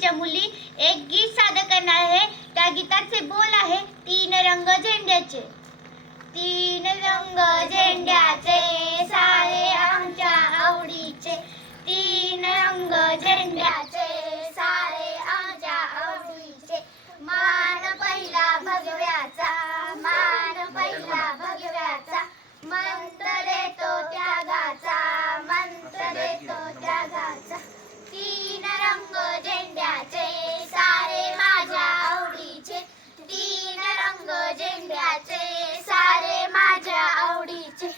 आवडीच्या मुली एक गीत सादर करणार आहे. त्या गीताचे बोल आहे तीन रंग झेंड्याचे. तीन रंग झेंड्याचे सारे आमच्या आवडीचे. तीन रंग झेंड्याचे. झेंड्याचे सारे माझ्या आवडीचे.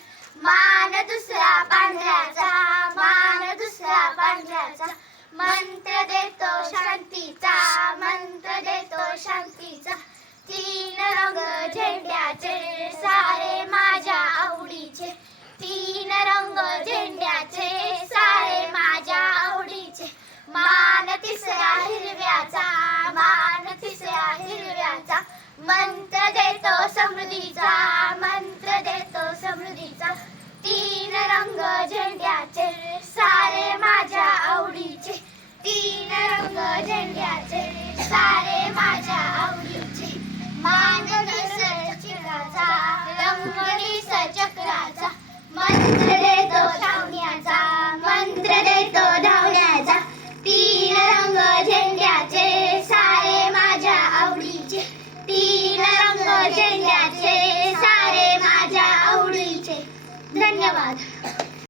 मान दुसरा पांढऱ्याचा मान दुसरा पांढऱ्याचा. मंत्र देतो शांतीचा मंत्र देतो शांतीचा. तीन रंग झेंड्याचे सारे माझ्या आवडीचे. तीन रंग झेंड्याचे सारे माझ्या आवडीचे. मान तिसरा हिरव्याचा मान तिसरा हिरव्याचा. मंत्र देतो समृद्धीचा मंत्र देतो समृद्धीचा. तीन रंग झेंड्याचे सारे माझ्या आवडीचे. तीन रंग झेंड्याचे सारे माझ्या झेंड्याचे सारे माझ्या आवडीचे. धन्यवाद.